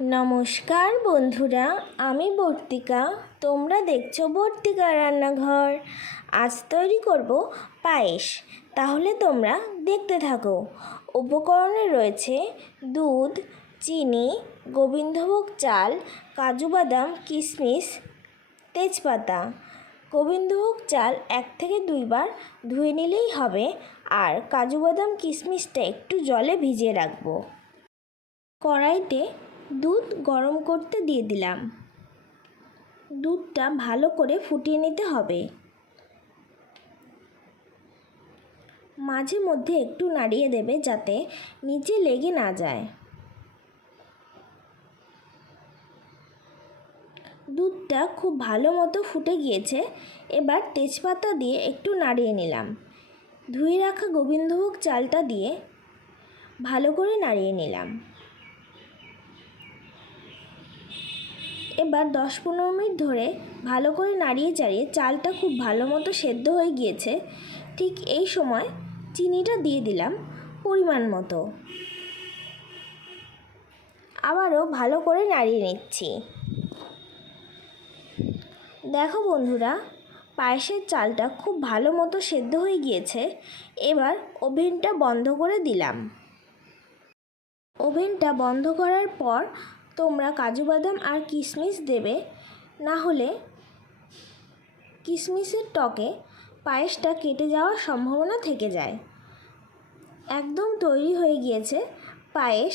নমস্কার বন্ধুরা, আমি বর্তিকা। তোমরা দেখছো বর্তিকা রান্নাঘর। আজ তৈরি করব পায়েস, তাহলে তোমরা দেখতে থাকো। উপকরণে রয়েছে দুধ, চিনি, গোবিন্দভোগ চাল, কাজু বাদাম, কিশমিশ, তেজপাতা। গোবিন্দভোগ চাল 1 থেকে 2 বার ধুয়ে নিলেই হবে, আর কাজু বাদাম কিশমিশটা একটু জলে ভিজিয়ে রাখবো। কড়াইতে দুধ গরম করতে দিয়ে দিলাম। দুধটা ভালো করে ফুটিয়ে নিতে হবে। মাঝে মধ্যে একটু নাড়িয়ে দেবে যাতে নিচে লেগে না যায়। দুধটা খুব ভালো মতো ফুটে গিয়েছে। এবার তেজপাতা দিয়ে একটু নাড়িয়ে নিলাম। ধুয়ে রাখা গোবিন্দভোগ চালটা দিয়ে ভালো করে নাড়িয়ে নিলাম। এবার 10-15 মিনিট ধরে ভালো করে নাড়িয়ে চাড়িয়ে চালটা খুব ভালো মতো সেদ্ধ হয়ে গিয়েছে। ঠিক এই সময় চিনিটা দিয়ে দিলাম পরিমাণ মতো। আবারও ভালো করে নাড়িয়ে নিচ্ছি। দেখো বন্ধুরা, পায়েসের চালটা খুব ভালো মতো সেদ্ধ হয়ে গিয়েছে। এবার ওভেনটা বন্ধ করে দিলাম। ওভেনটা বন্ধ করার পর তোমরা কাজু বাদাম আর কিশমিশ দেবে, না হলে কিশমিশের টকে পায়েসটা কেটে যাওয়ার সম্ভাবনা থেকে যায়। একদম তৈরি হয়ে গিয়েছে পায়েস।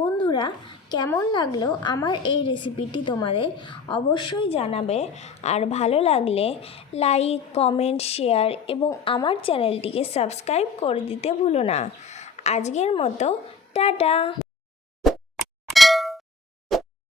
বন্ধুরা, কেমন লাগলো আমার এই রেসিপিটি তোমাদের অবশ্যই জানাবে। আর ভালো লাগলে লাইক, কমেন্ট, শেয়ার এবং আমার চ্যানেলটিকে সাবস্ক্রাইব করে দিতে ভুলো না। আজকের মতো টাটা।